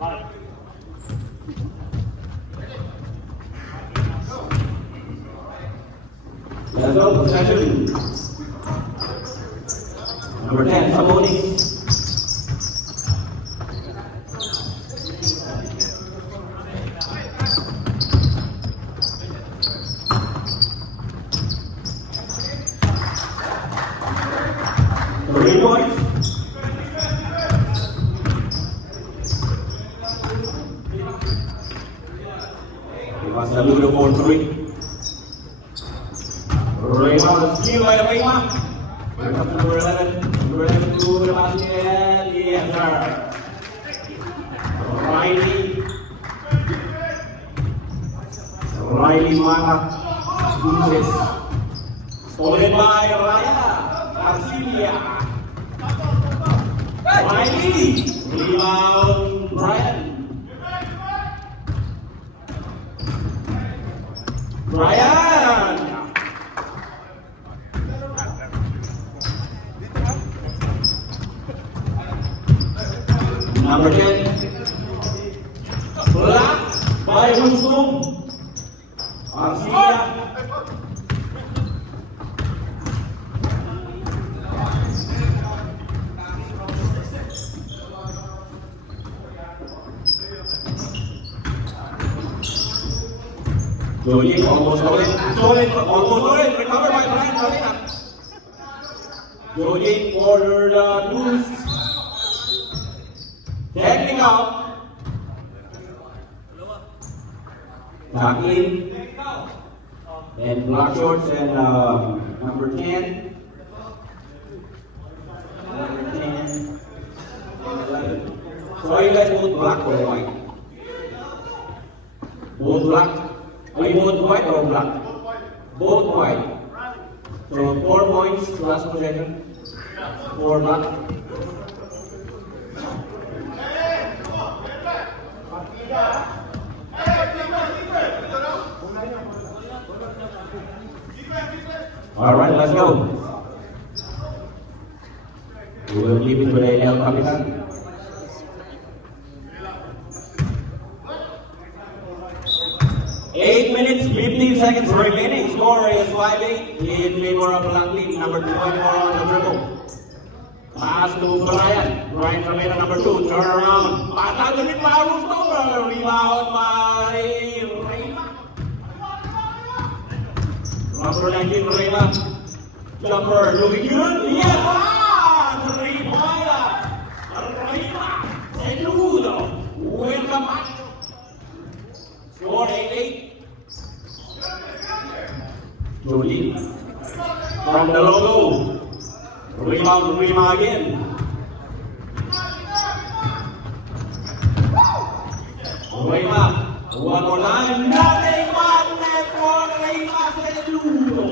Let's go, possession. Number 10, Sabonis. Three points. Saludo for three. Rayma, steal by Rayma. Here comes number 11. Number 11 to the basket. Yes, sir. Riley Mata. Uses. Stolen by Raya. Arcilia. Riley. Rebound, Brian. Brian! Number 10. Black by Husum. Arcia. Joey almost stolen, recovered by Brian Salina. Joey ordered loose. Tackling out. Tuck in. And black shorts and number 10. Number 10. 11. So are you guys both black or white? Both black? Are you both white or black? Both white. So 4 points last possession. 4 black. Alright, let's go. We will leave it to the El Capitan. 8 minutes, 15 seconds remaining. Score is 5-8 in favor of Black Lead. Number 24 on the dribble. Pass to Brian. Brian Tramena, number 2. Turn around. Pass out to Niklaus Stover. Rebound by Rayma. Number 19, Rayma. Jumper, looking good. Yes! 3-pointer. Rayma. Saludo. Welcome back. Score 8-8. Jolie from the logo. Rebound, Rima again. Rima, one more time. Nothing but net for Rima Saludo.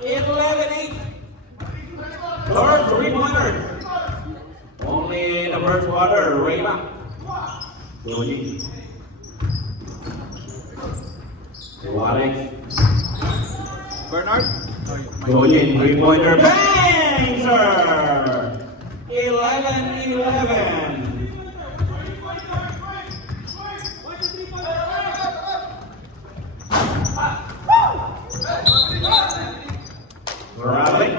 11-8. Third three-pointer. Only in the first quarter, Rima. Jolie. Alex. Bernard? Jolie, three-pointer. Bang, sir! 11-11. Bradley.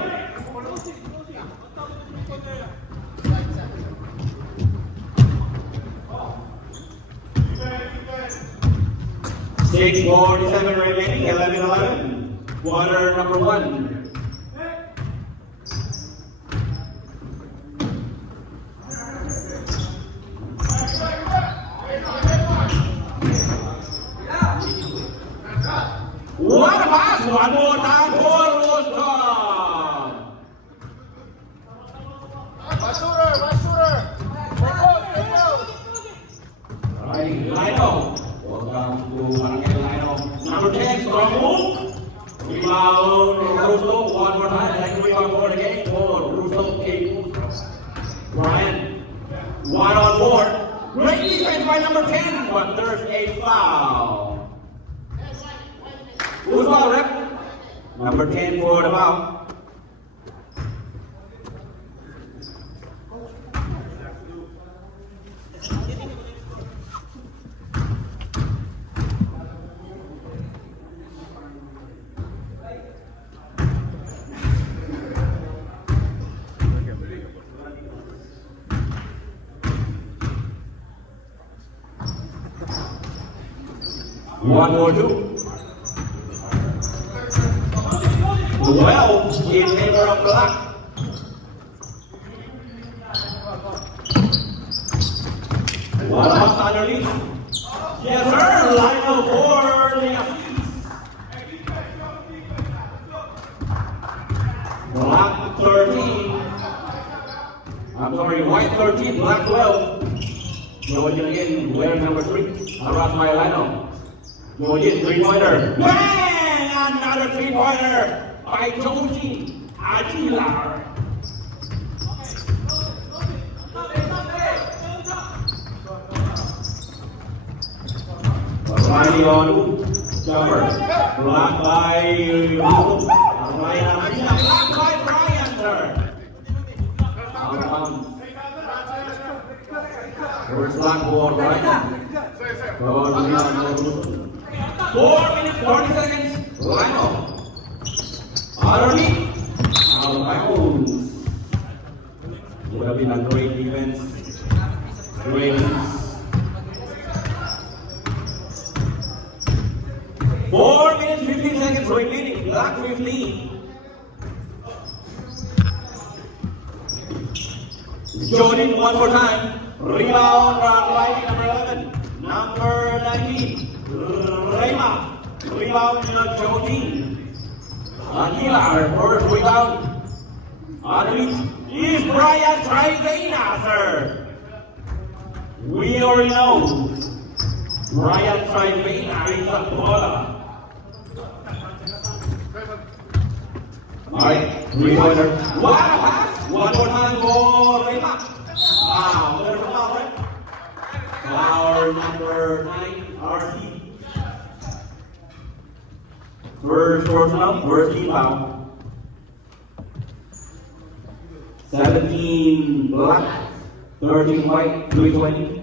Six 47 remaining, 11-11. Quarter number 1. What a pass! One more time for Rostam. One shooter! Right, Lino. Welcome to Barangay Lino. Number 10, strong move. Rebound, Rusto. One more time. Second rebound for the game. For Rusto, K. Brian. 1-on-4. Great defense by number 10, but there's a foul. Who's foul, rep? Number 10 for the foul. 1 for 2. 12 in favor of black. One box underneath. Yes, sir. Line of 4. The Aziz. Black 13. I'm sorry, white 13, black 12. Join again, wearing number 3. Aras my lineup. Join in, 3-pointer. Bang! Another 3-pointer by Joji Aguilar. Riley on jumper. Blocked by Ryan. Blocked by Brian, sir. Out of bounds. First block for Brian. Go to Ryan. 4 minutes, 40 seconds. Lino. Underneath. Out of bounds. Would have been a great defense. Great. 4 minutes, 15 seconds remaining. Black 15. Jordan one more time. Rebound from right number 11. Number 19. Rema. Rebound Jordan. Aguilar. First rebound. Underneath is Brian Trivena, sir. We already know. Brian Trivena is a baller. Alright, 3-pointer. What a pass! One more time for Rema. Wow, there's a foul, right? Foul number 9, RC. First personal, first team foul. 17 black, 13 white, 320.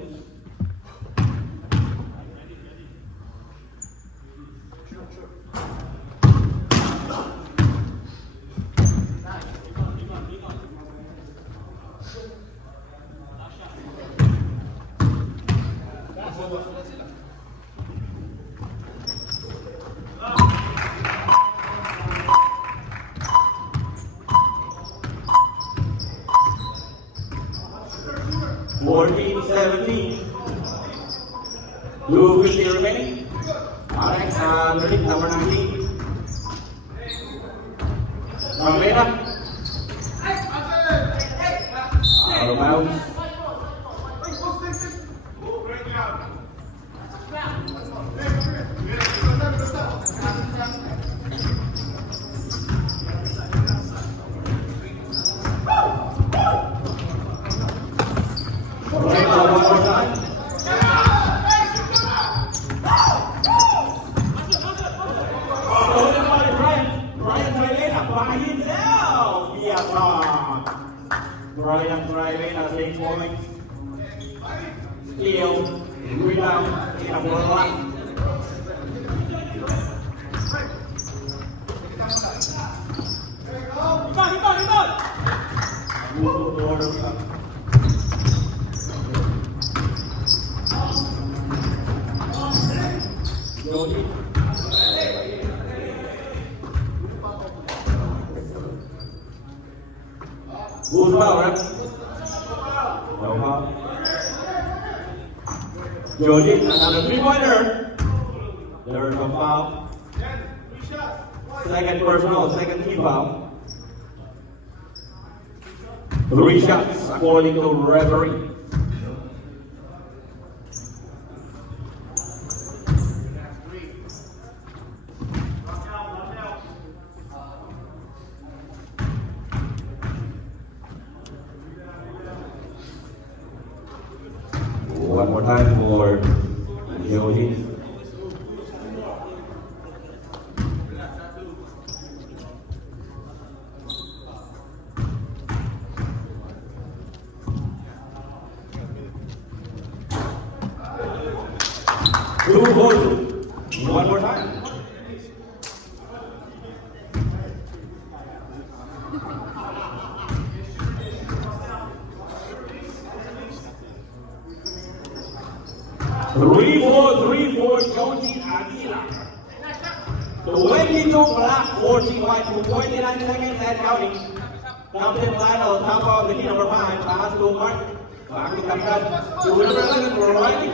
Remaining. Alright, underneath number 19. Ramena. Out of bounds. One more time. Brian Trivena, 6 points. Steal, rebound, in a block. Jody. Who's foul, right? No foul. Jody, another 3-pointer. There's a foul. Second personal, second team foul. 3 shots according to referee. One more time for Jody. One more time. Three, four, Joji Aguilar. 22 black, 14 white, 29 seconds and counting. Captain Lionel, top of the key, number 5, pass to Mark. Back to Captain, to number 11, Riley.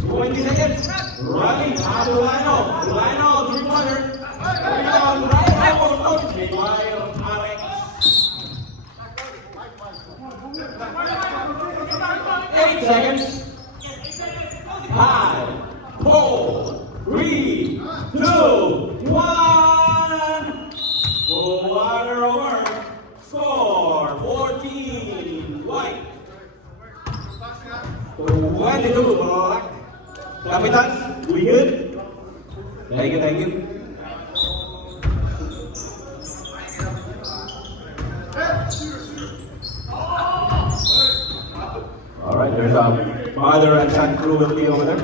20 seconds. Riley, pass to Lionel. Lionel, three-pointer. Rebound, Lionel, almost out. Meanwhile, Alex. 8 seconds. 5, 4, 3, 2, 1. Water over. Score 14 white. 22 black. Capitans, we good? Thank you, thank you. All right, there's a father and son crew will be over there.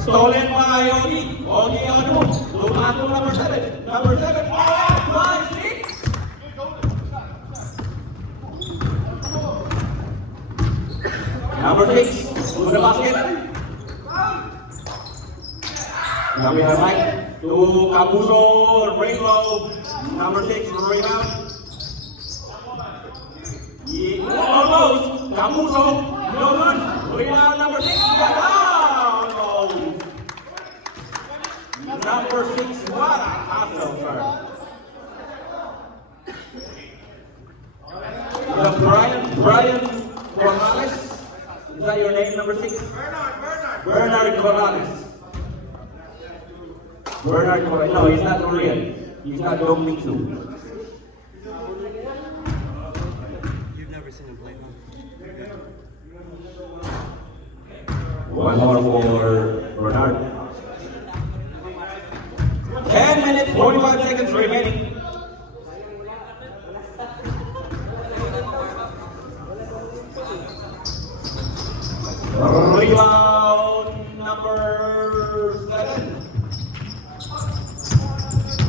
Stolen by Ogi. Ogi on the move. Lumas to number 7. Number 7. Oh, 6. Number 6. To the basket. Now we have Mike to Capuso. Rainbow. Number 6. Rebound. Almost. Capuso. No good. Rebound number 6. Number 6, what a hustle, sir. Brian Corrales. Is that your name, number 6? Bernard Corrales. Bernard Corrales. No, he's not Korean. He's not Dong Ming Soo. You've never seen him play, huh? One more for Bernard. 10 minutes, 45 seconds remaining. Rebound number 7.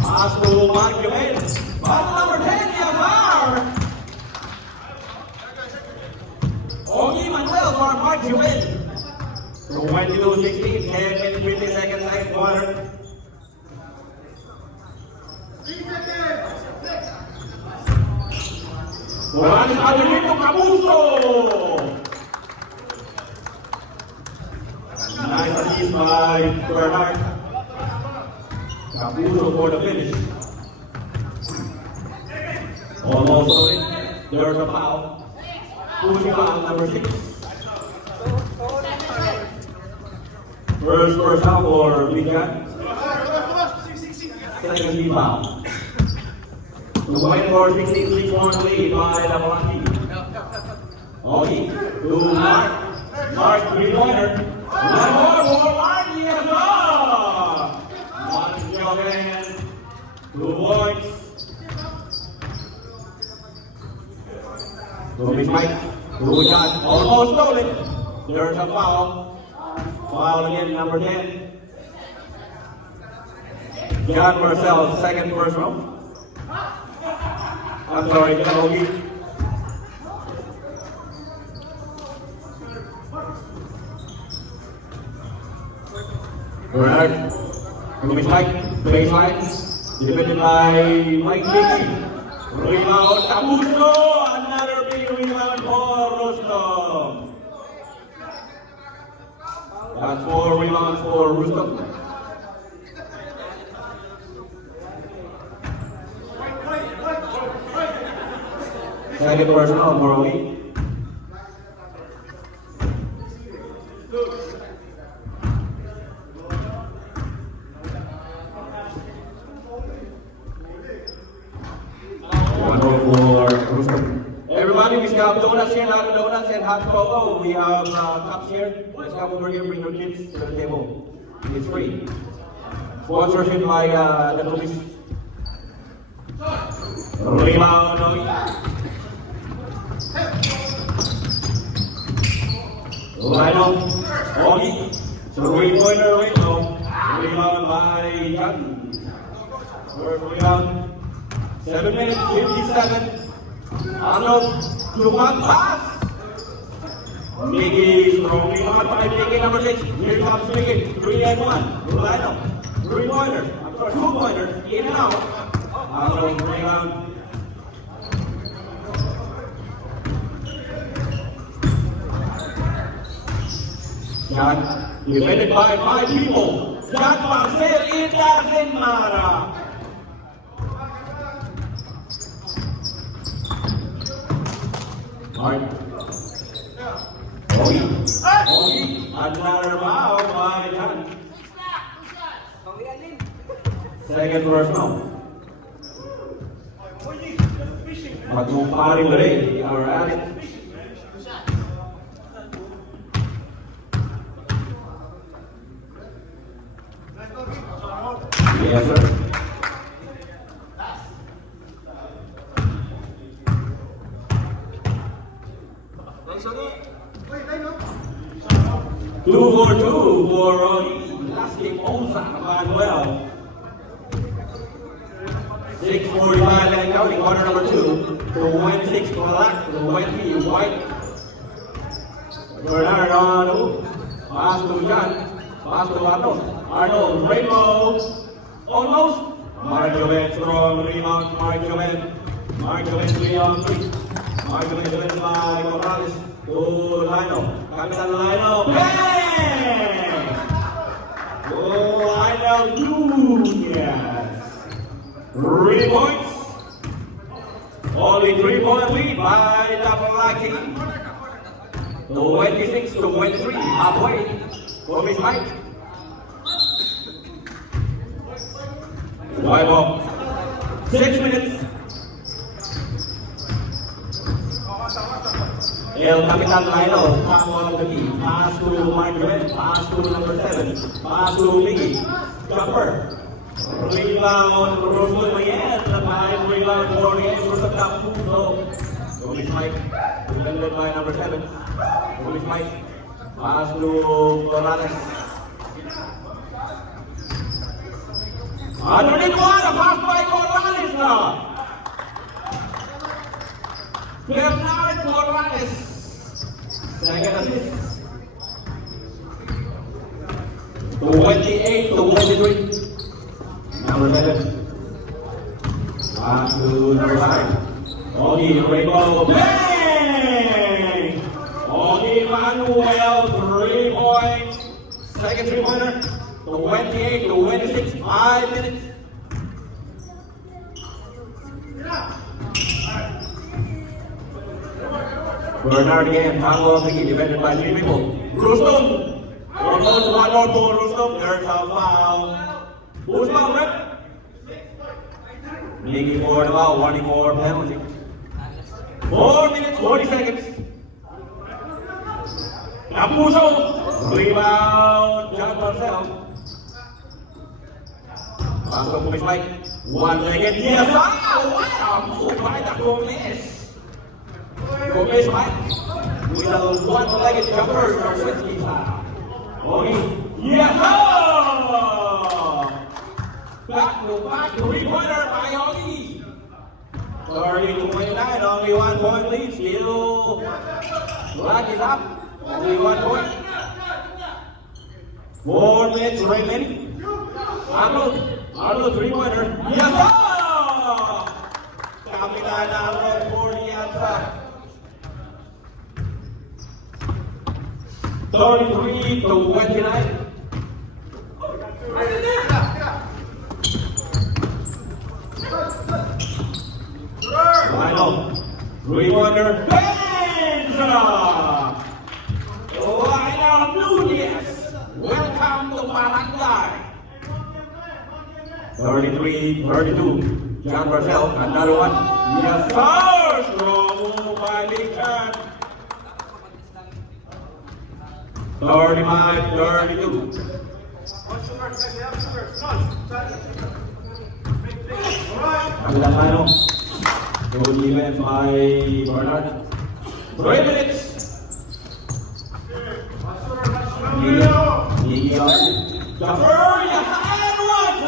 Pass to Mark Joel. Pass number 10, Yamar. Ogi Manuel for Mark Joel. 22-16, 10 minutes, 50 seconds, second quarter. Bola underneath to Capuso. Nice assist by Bernard. Capuso for the finish. Almost on it. There's a foul. Who's foul number 6? First foul for Bijan. Second team foul. The white for 16-6-1 lead by Lavalati. Ogi to Mark. Mark three-pointer. One more for Mark. Yes, Mark Jogan. 2 points. To Miss Mike. To John. Almost stolen. There's a foul. Foul again, number 10. John Marcel, second first round. I'm sorry, Ogi. Bernard. Luis Mike. Baseline. Defended by Mike Dickey. Rebound. Capuso. Another big rebound for Rustom. That's 4 rebounds for Rustom. Second personal for Ogi. One more for Rustom. Everybody, we have donuts here, hot donuts and hot cocoa. We have cups here. Let's come over here, bring your kids to the table. It's free. Sponsorship by the police. Rebound, Ogi. Lionel, Ogi, three-pointer window, rebound by John. First rebound, 7 minutes, 57. Arnold, Luman pass. Mickey strongly marked by Mickey number 6. Here comes Mickey. 3 and 1. Lineup. 3-pointer. I'm sorry, 2-pointer. In and out. Out of rebound. Shot defended by 5 people. Shot Marcel, it doesn't matter. Alright. Ogi. Another foul by John. Second personal. Patumparing rin. Our addict. Yes, sir. Two for Ronnie. Last game also Manuel. 6:45 and counting. Quarter number 2. 26 black. 20 white. Bernard on the move. Pass to John. Pass to Arnold. Arnold. Rainbow. Almost. Mark Joven strong rebound. Mark Joven 3 on 3. Mark Joven defended by Morales. To Lino. Kapitan Lino. Bang! Lino Nunez. 3 points. Only 3-point lead by Double Lucky. 26-23. Halfway from his height. White ball. 6 minutes. El Capitan Lino, top of the key. Pass to Mark Joven. Pass to number 7. Pass to Mickey. Jumper. Rebound. Rosewood Mayen. 5 rebound for the Astros of top 2. So, Rubis Mike. Defended by number 7. Rubis Mike. Pass to Morales. Underneath water, pass by Corrales now. Bernard Corrales. Second assist. 28-23. Number 7. Pass to number 5. Ogi Rainbow. Bang! Ogi Manuel 3 points. Second 3-pointer. 28-26, 5 minutes. Bernard again, Pablo Mickey, defended by 3 people. Rustom! Almost 1 more for Rustom. There's a foul. Who's foul, Red? Mickey for the foul, 1-4 penalty. 4 minutes, 40 seconds. Napuso! Rebound, John Marcel. Pass to Miss Mike. 1-legged. Yes! Wow! Move by the Gomez. Gomez Mike. With a 1-legged jumper. Jarzynski style. Ogi. Yes! Back to 3-pointer by Ogi. 30-29. Only 1 point lead. Still. Black is up. Only 1 point. 4 minutes remaining. Arnold 3-pointer. Yes, sir! Kapitan Arnold for the outside. 33-29. Lino. 3-pointer. Benja! Lino Nunez. Welcome to Barangay. 33-32. John Marcel, another one. Yes, sir! Strong move by Big Chan. 35-32. Kapitan Lino. Good defense by Bernard. 3 minutes. Jaffer, and one.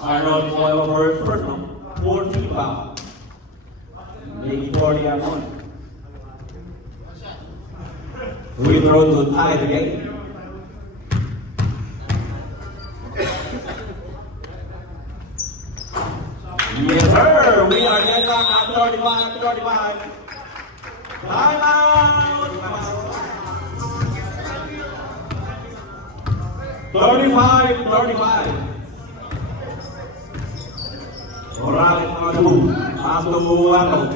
Arnold foil for his first one. 14 foul. Making 40 and 1. We throw to tie the game. Yes, sir. We are getting back at 35. Time out. 35. Rabbit number 2. Pass to Arnold.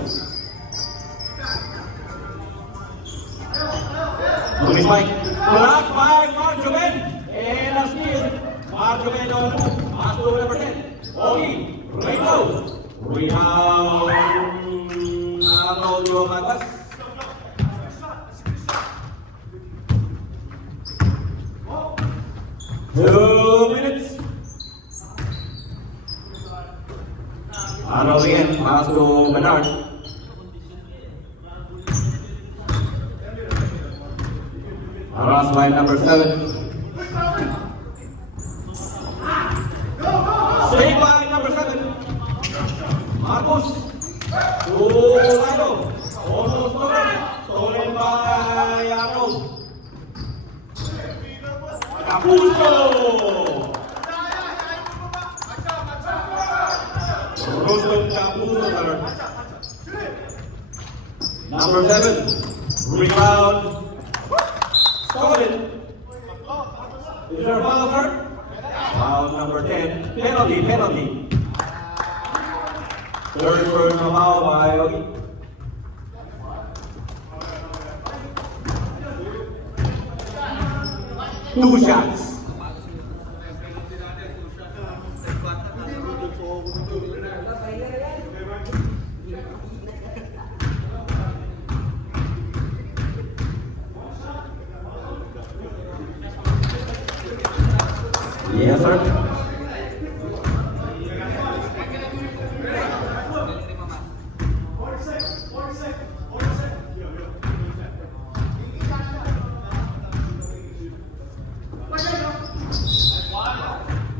Moving Mike. Blocked by Marjoven. And a steal. Marjoven on the move. Pass to number 10. Ogi. Rito. Rebound. Arnold yung atas. Two minutes. Arnold again. Pass to Bernard. Harassed by number 7. Saved by number 7. Marcos. To Lino. Also stolen by Arnold. Capuzzo. Roscoe Capuzzo, sir. Number 7. Rebound. Stolen. Is there a foul, sir? Foul number 10. Penalty. Third personal foul by Ogi. Two shots. Yes, sir.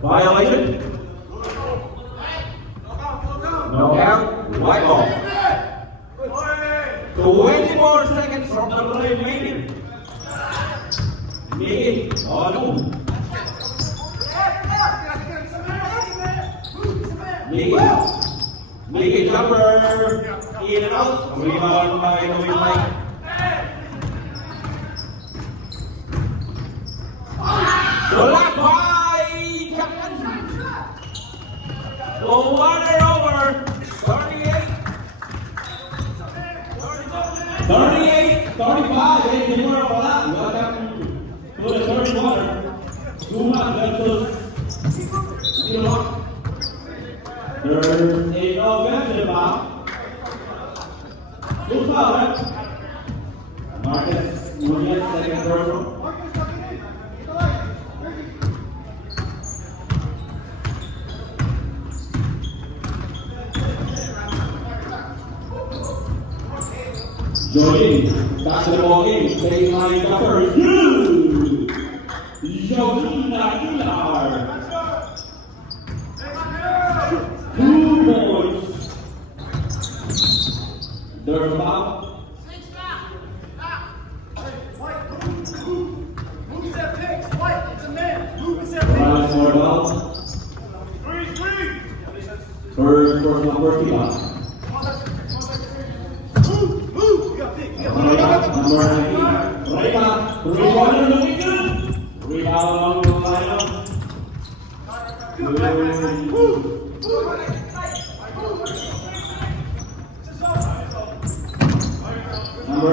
Violation. Knockout. White ball. 24 seconds from the remaining. Miggy. Oh, Miggy jumper. In and out. Rebound by Louis Mike. Blocked by Captain. Go water over. 38. 35. It's the number of that. Welcome to the third quarter. Zuma versus Iraq. There's a offensive foul. Who's foul, right? Marcus Nunez, second personal. Jordan, back to the ball game. Baseline jumper is good. Jordan Aguilar. 2 points. There's a foul. Rise for the ball. Third personal, first foul. Number 19. Reka, rebound looking good. Rebound on the lineup. Number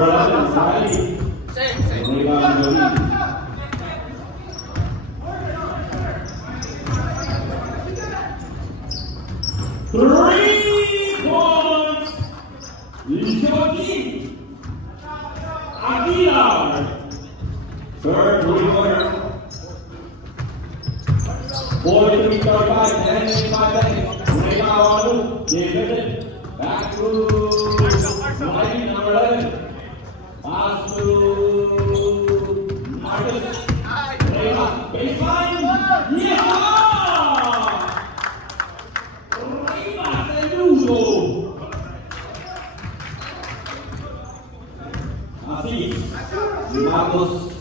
11, Riley. Rebound looking. Three points. Joaquin Aguilar. Third three-pointer. 43-35, 10-5 seconds. Rebound on defended. Back to Riley, number 11. Pass to Marcus. Rebound. Baseline. Yeah! Rebound Segundo. Santos.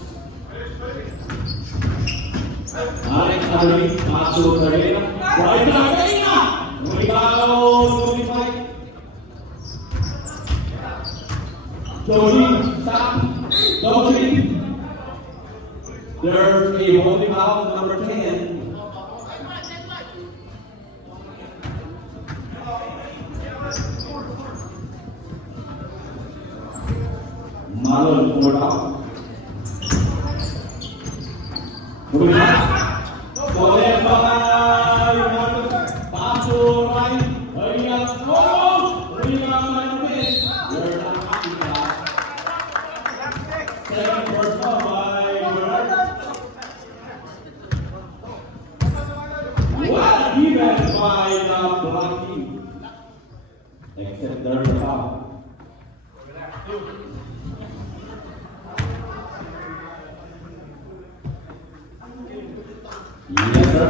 Alex Alvin, masuk ke arena. Right arena. Rebound, 25. Jody, stop. Jody. There's a holding foul, number 10. Marlon Mortal. Kemudian, boleh pakai pasur lain, Rian Kolong, Rian Manuel, second first by Bernard. What a defense by the black team, except there's a foul. Yes, sir.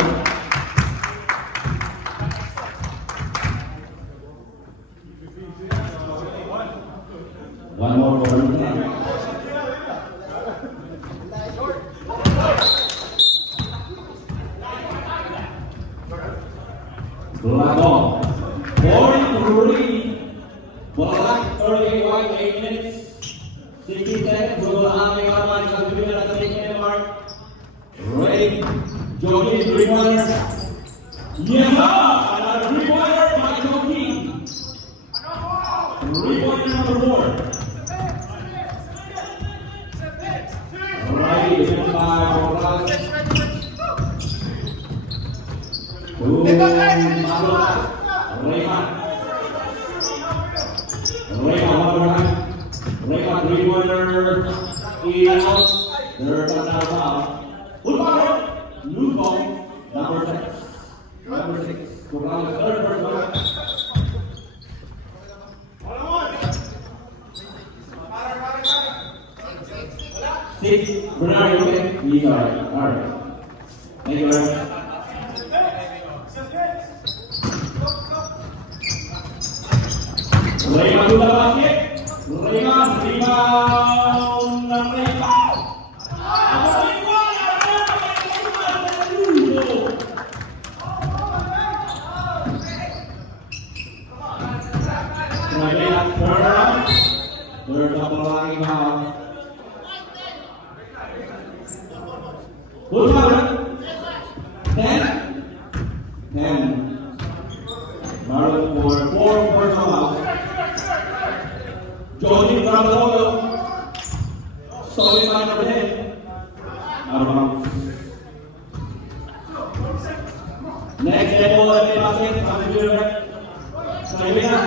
One more for him. Black ball. 43. Black 38, 8 minutes. 60 seconds. Will Ame Kaman contribute at the 8-minute mark. Ready. Jogi, three-pointer. Yes, sir! Another three-pointer by Jogi. Three-pointer number 4. Right, it's by Morales. Rayman, three-pointer. In out. There's another foul. Loose ball, number 6. Number 6. Morales, third person. Six. Bernard, you okay? He's alright. Alright. Thank you very much. Rayman to the basket. Rayman, rebound. Rebound. There's a flying foul. Who's covered? 10? 10. Marlon for 4 personal fouls. Jody from the logo. Solid by number 10. Out of bounds. Next level, let me basket. Something to do there. Saibina.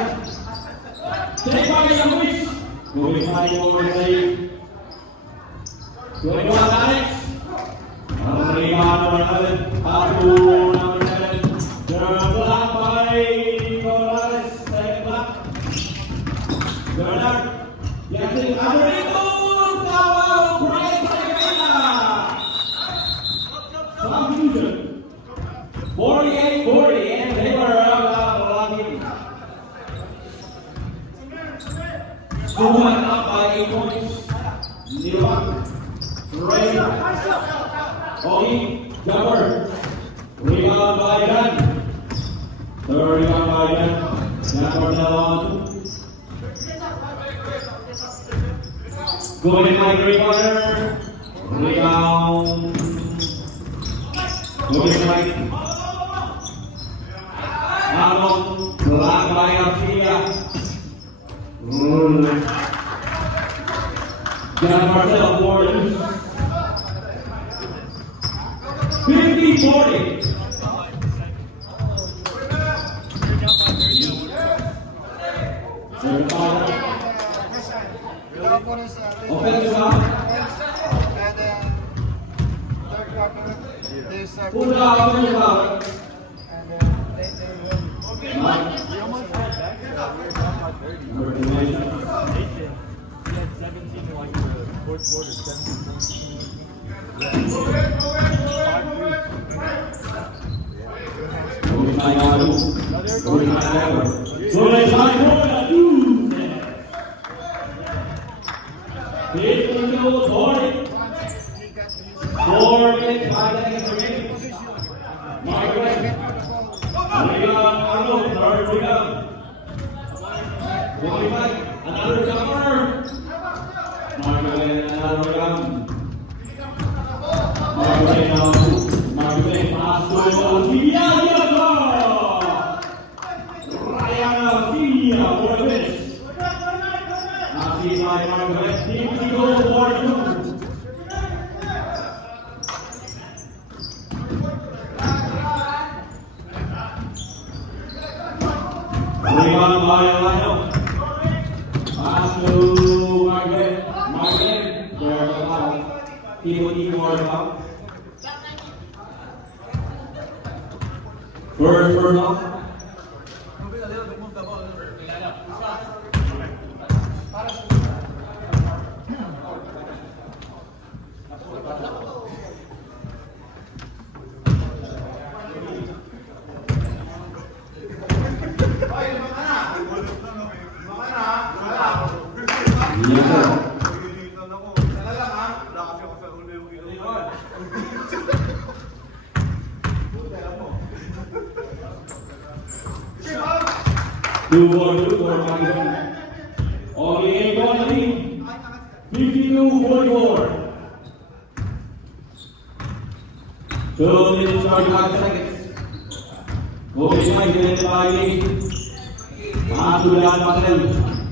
Take by Yamuis. Moving high over save. 21 Alex. Number 11. Pasu number 7. Third block by Morales. Second block. Bernard. Yasin Americo. Kawal. Brian Saibina. Substitution. 48-40 and they were lucky. Kuman up by 8 points. Nilwan. Ray. Ogi. Jumper. Rebound by Dan. Third rebound by Dan. Dan Marcelo. Going Mike rebounder. Rebound. Going Mike. Arnold. Block by Garcia. John Marcel for 50-40. Offensive foul. Pull out offensive foul. Number 2. He had 17 in like the fourth quarter, 17 points. Hit into the 40. 45. Another jumper. Margaret, another jump. Margaret now. Margaret pass to Alcia. Yes, Ryan Alcia for the finish. Alcia by Margaret. 50 goal for you. Rebound by Lionel. Pass to Margaret. Margaret. There the foul. Timothy for the foul. First off. Yes, sir. Two for Pakistan. Only 8 on the team. 52-44. 2 minutes 45 seconds. Kobe Mike defended by Lee. Pass to Jan Marcel.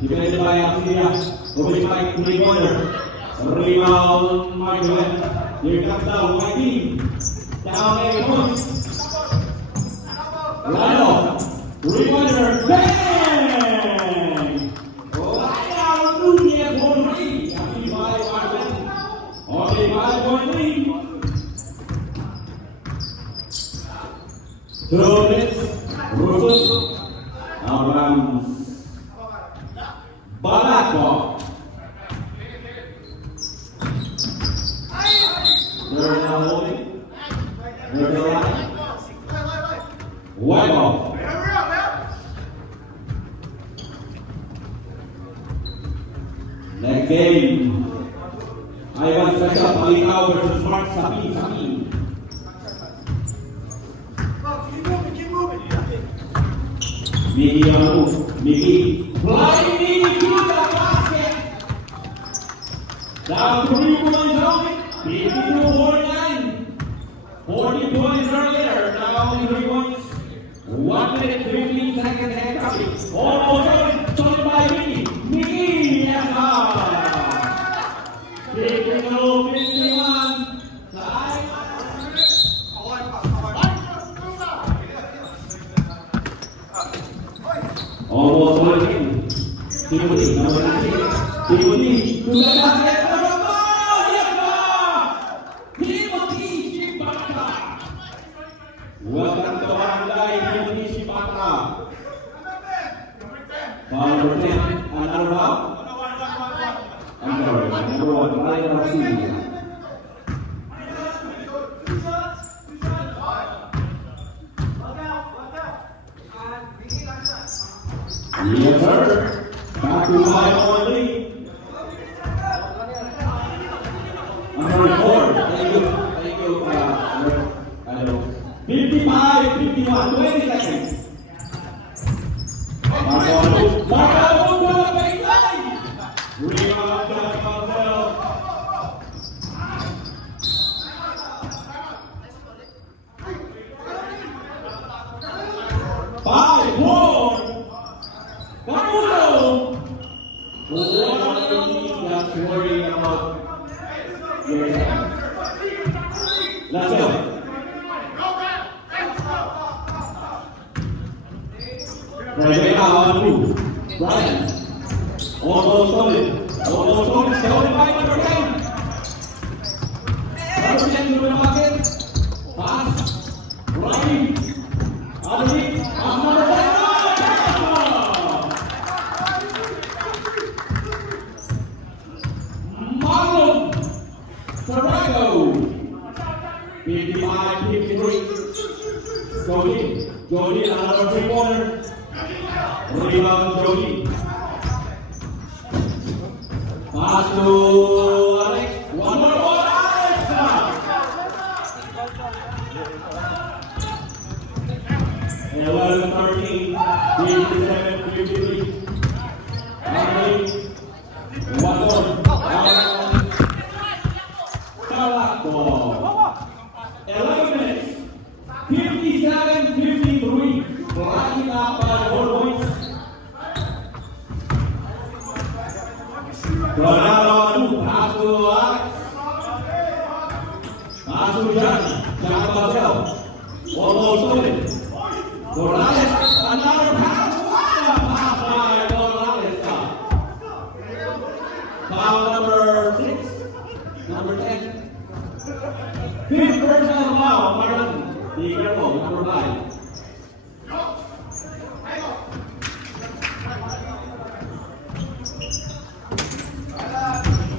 Defended by Alcia. Kobe Mike 3-pointer. Rebound Michael. Here comes down my team. Down 8 points. Lino. 3-pointer. Bang! Lino Nunez for 3. Alcia by Marcel. Only 5-point lead. 2 minutes. Rufus. Abrams. Balako. They're now holding. They're the line. White ball. Next game. Ivan Saka Palikao versus Mark Sapi. Mickey on the move. Mickey. Flying Mickey to the basket. Down 3 points only. 52-49. 40 points earlier. Now only 3 points. 1 minute 15 seconds and counting. Almost stolen by Mickey. Mickey, yes, 51. Time. Almost working. Timothy, number 19. Timothy, to the basket. Timothy Shibata. Welcome to Barangay Timothy Shibata. Foul number 10. Another foul. I'm sorry, number 1. Ryan Alcia. Yes, sir. Back to 5-point lead. Number 4. Thank you. 55-51. 20 seconds. Marco to the baseline. Rebound Josh Marcel. Five, 4. Caputo! Just worrying about your time. Let's go. Right now on move. Brian. Almost stolen. Stolen by number 10. Number 10 to the pocket. Pass. Right. Underneath. Pass number 10. Marlon Sarrago. 55-53. Jody, another 3-pointer. Rebound Jody. Pass to Alex. One more ball, Alex. 11-13. 57-53. Ronaldo, pass to Alex. Pass to John Bartel. Almost stolen. Morales, another pass. What a pass by Morales. Foul number 6, number 10. Fifth personal foul, Marlon. Be careful, number 5.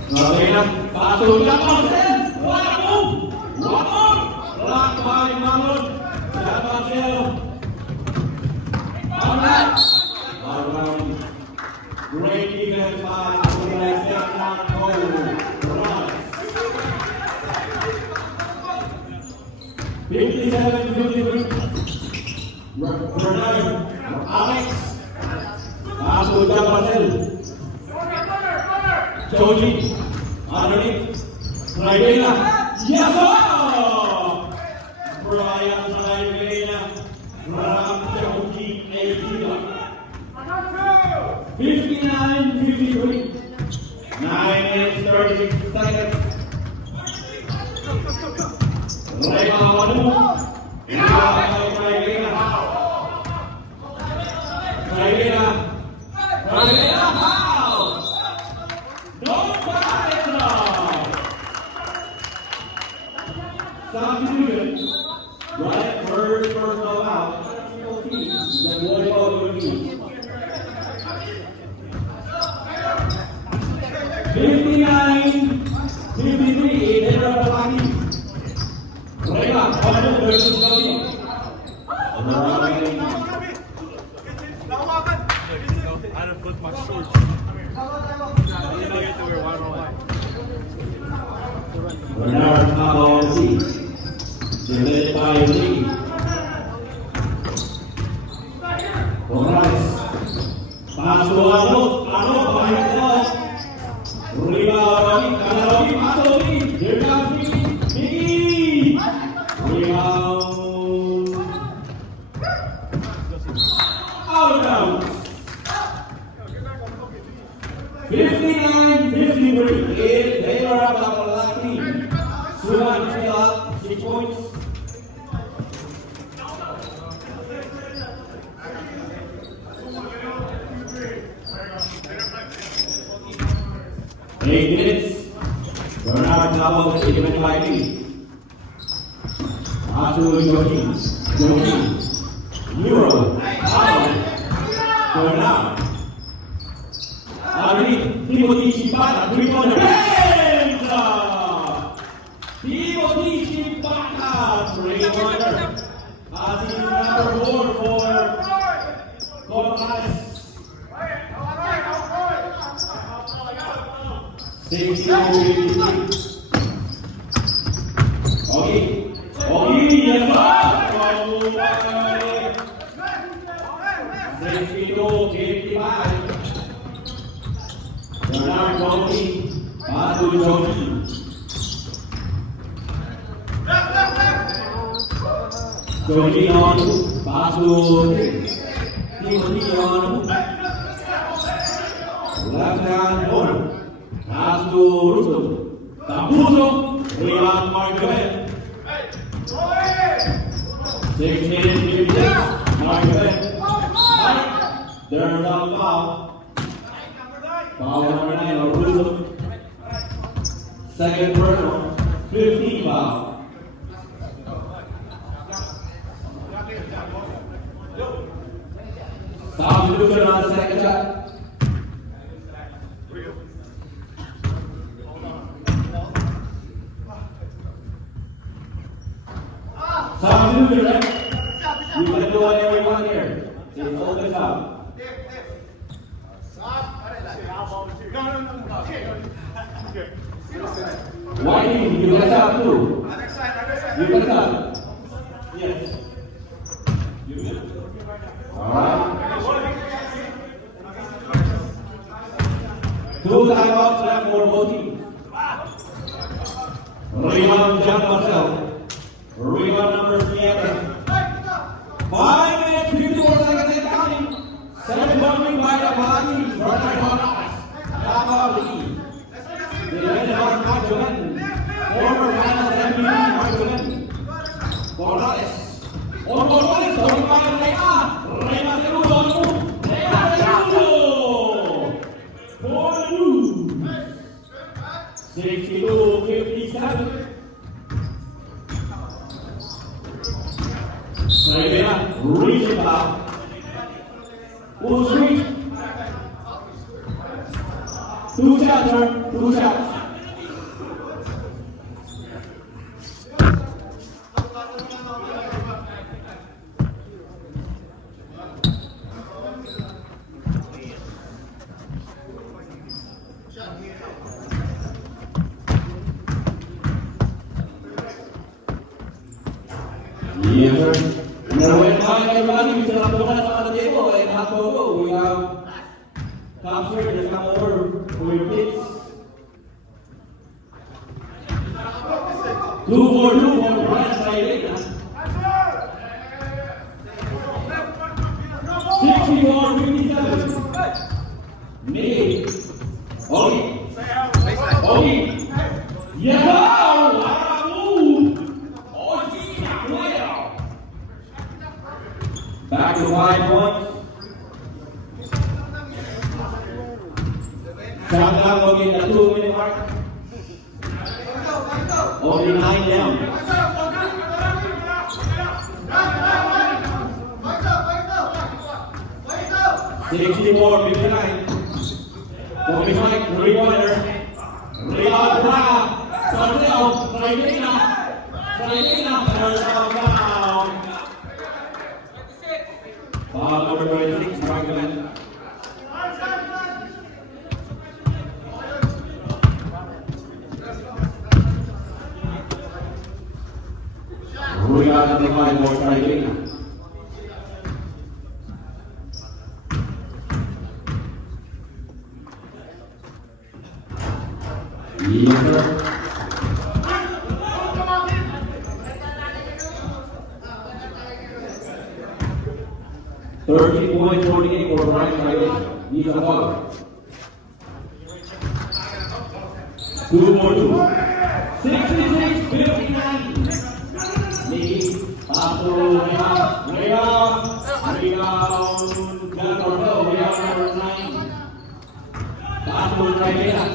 Okay na, pass to John Bartel. What a move! What a move! Blocked by Marlon. John Bartel. Around. Great defense by Morales. 57-53. Ronaldo. Alex. Pass to John Bartel. Joji. Underneath. Rivera. Yes, sir! Brian Rivera. From Joji. 59-53. 9 minutes 36 seconds. Rivera. Rivera foul! No foul! Substitution. Right, first no out. Then volleyball will be. 59-53, Edward Palagi. Rivera, Palagi versus Palagi. I had to flip my shorts. I didn't get to wear white on white. Bernard Pablo, led by Lee. Morales. Pass to Arnold by himself. Rebound, pass to Lee. Here comes Lee. Rebound. Out of bounds. 59-53 in favor of the black team. Suman still up 6 points. Eight minutes. Bernard double given by Lee. Arthur Joaquin. Euro. Bernard. Underneath, Timothy Chipata, 3-pointer. Timothy Chipata, 3-pointer. Passing number 4 for Cortez. 62-53. Okay, yes, sir. 62-55. Bernard Jogi, pass to Jogi. Jogi on, pass to Timothy on. Left hand corner, pass to Rustam. Tambuzo, rebound Margaret. 6 minutes, 56. Margaret. There's a foul. Foul number 9 of Rustam. Second personal, 15 foul. Substitution on the second shot. Substitution, right? You can do whatever you want here. It's all this out. Why you can stop too? You can stop. Yes. You will. Alright. 2 timeouts left for both teams. Rebound John Marcel. Rebound number 3. 5 minutes, 54 seconds and counting. 7 bounding by the Palagi. Bernard Morales. Davao lead. for the Blues. 62-57. Rivera reaches out. Who's reach? Two shots, sir. Two shots. Yes, sir. Now, when everybody is on the table and half over, we have captured the come over with picks. 2 for Brian Sairena. 64-57. Nate. Ogi. Yes, sir. Back to 5 points. Shotgun will get the 2-minute mark. Only 9 down. 64-59. 45, three-pointer. Rebound, Brown. Santel, Sairena, there's a foul. Foul number 26, Franklin. We got the 5 more Sairena. Yes, sir. .48 for Brian Sairena. He's a foul. 2 for 2. 66-59. Nicky, pass to rebound, number 9. Pass to Sairena.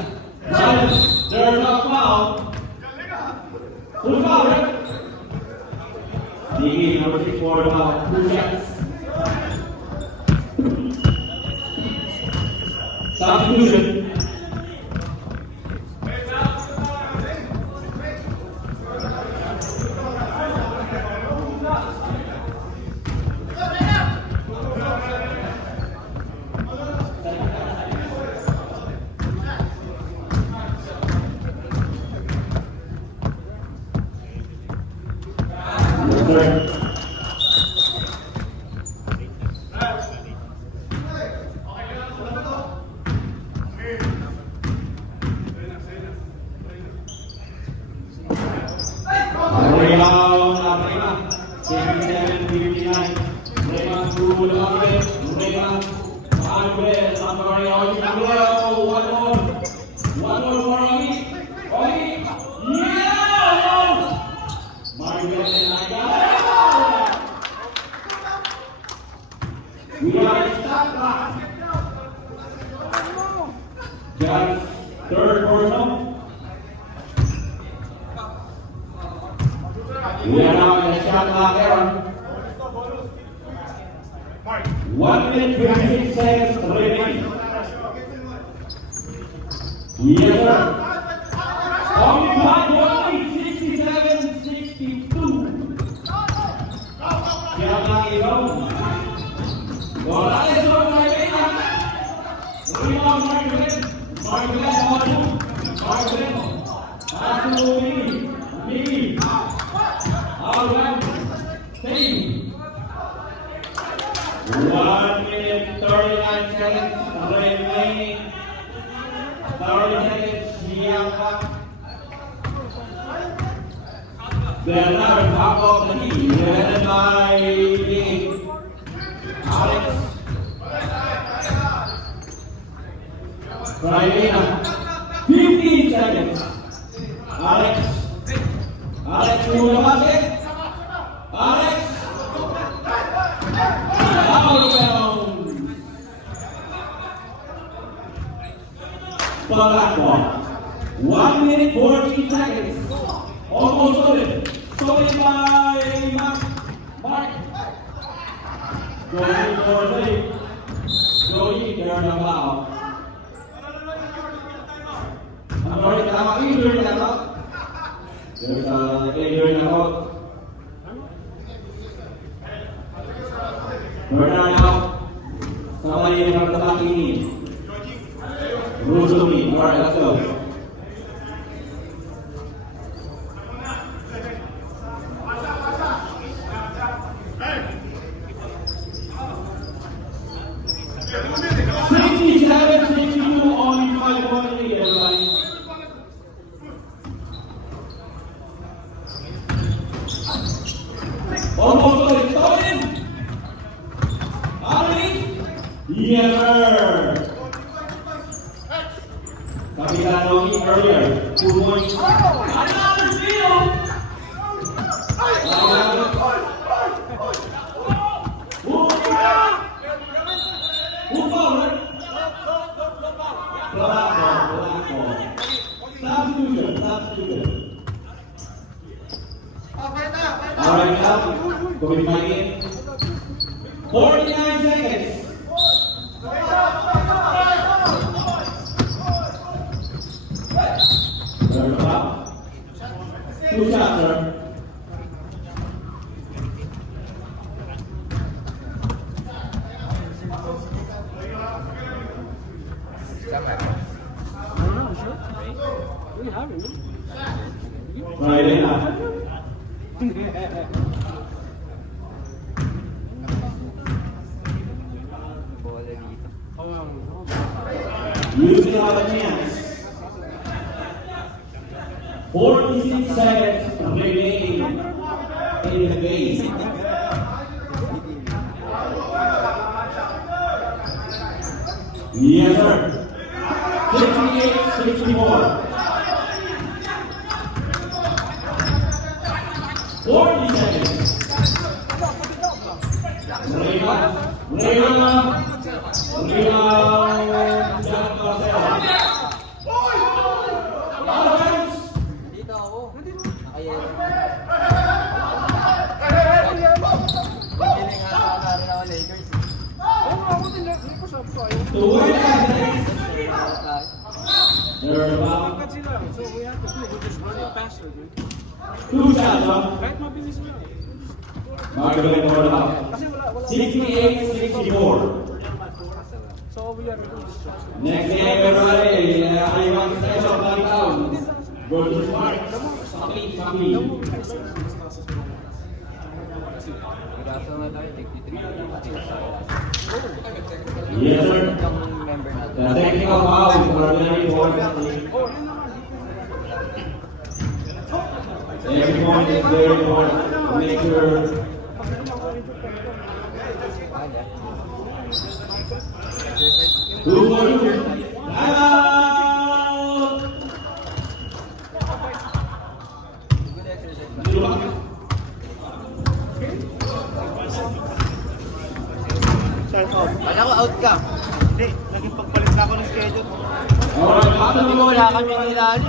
There's a foul. Who's foul, right? Nicky, number 6 for about 2 shots. Substitution. Third personal. We are now in the shot clock era. 1 minute 56 seconds remaining. Yes, sir. Only 67-62. Shot clock is over. Morales on Sairena. Rebound, Margaret. Margaret, me. All right, team. 1 minute 39 seconds remaining. 30 seconds. The another top of the team, led by Alex. Sairena, 15 seconds. Alex, you will pass it. Alex, out of bounds. Pagkakbo. 1 minute 14 seconds. Almost stolen. Stolen by Mark. Going for three. Going, there's a foul. I'm sorry, injury timeout. There's a injury timeout. Bernard out. Somebody from the back in. Rules to me. Alright, let's go. Yes, sir. Capitano earlier. 2 points. Another steal. Substitution. All right, now, going back in. 49 seconds. Two shots, sir. Friday na. You still have a chance. 46 seconds remaining in the game. Yes, sir. 68-64. 40 seconds. So we have to do, we're just running faster, dude. 2 shots, huh? Kahit mabilis na. Margaret for about 68-64. So all we have to do is just... Next game, everybody, I want special background. Versus Mark. Sapi. Yes, sir. The technical foul is very important. Every point is very important to make sure. Two more. Time out! Wala ko, out ka. Hindi, naging pagpalit na ako ng schedule. Alright, Hindi mo wala kami nilali.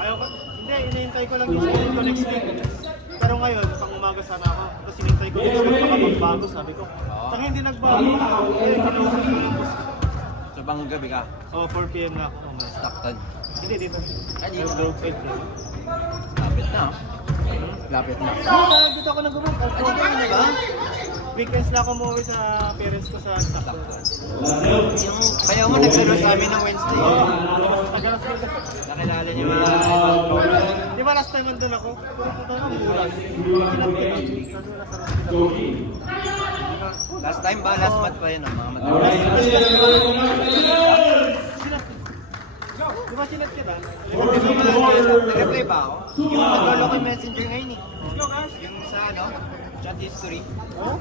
Ayaw ko, hindi, inihintay ko lang yung schedule ko next week. Pero ngayon, pang umaga sana ako. Tapos inihintay ko next week baka magbago, sabi ko. Tang hindi nagbago. Eh, kinausap ko yung boss ko. Sa bang gabi ka? Oh, 4 p.m. na ako. Stockton. Hindi, dito. Ay, dito. Grove 5 na. Lapit na. Lapit na. Dito ako nag-umag. Ano ba? Weekends na ako umuwi sa parents ko sa Stockton. Kaya mo nagsalo sa amin ng Wednesday. Nagalas ko. Nakilala niyo mga ibang Di ba last time nandun ako? Puro puto na buras. Sinap ko lang. Last time ba? Last month pa yun ang mga Alright, Di ba sinat kita? Nag-play ba ako? Yung nag-follow ko yung messenger ngayon eh. Yung sa ano? Chat history. Oh?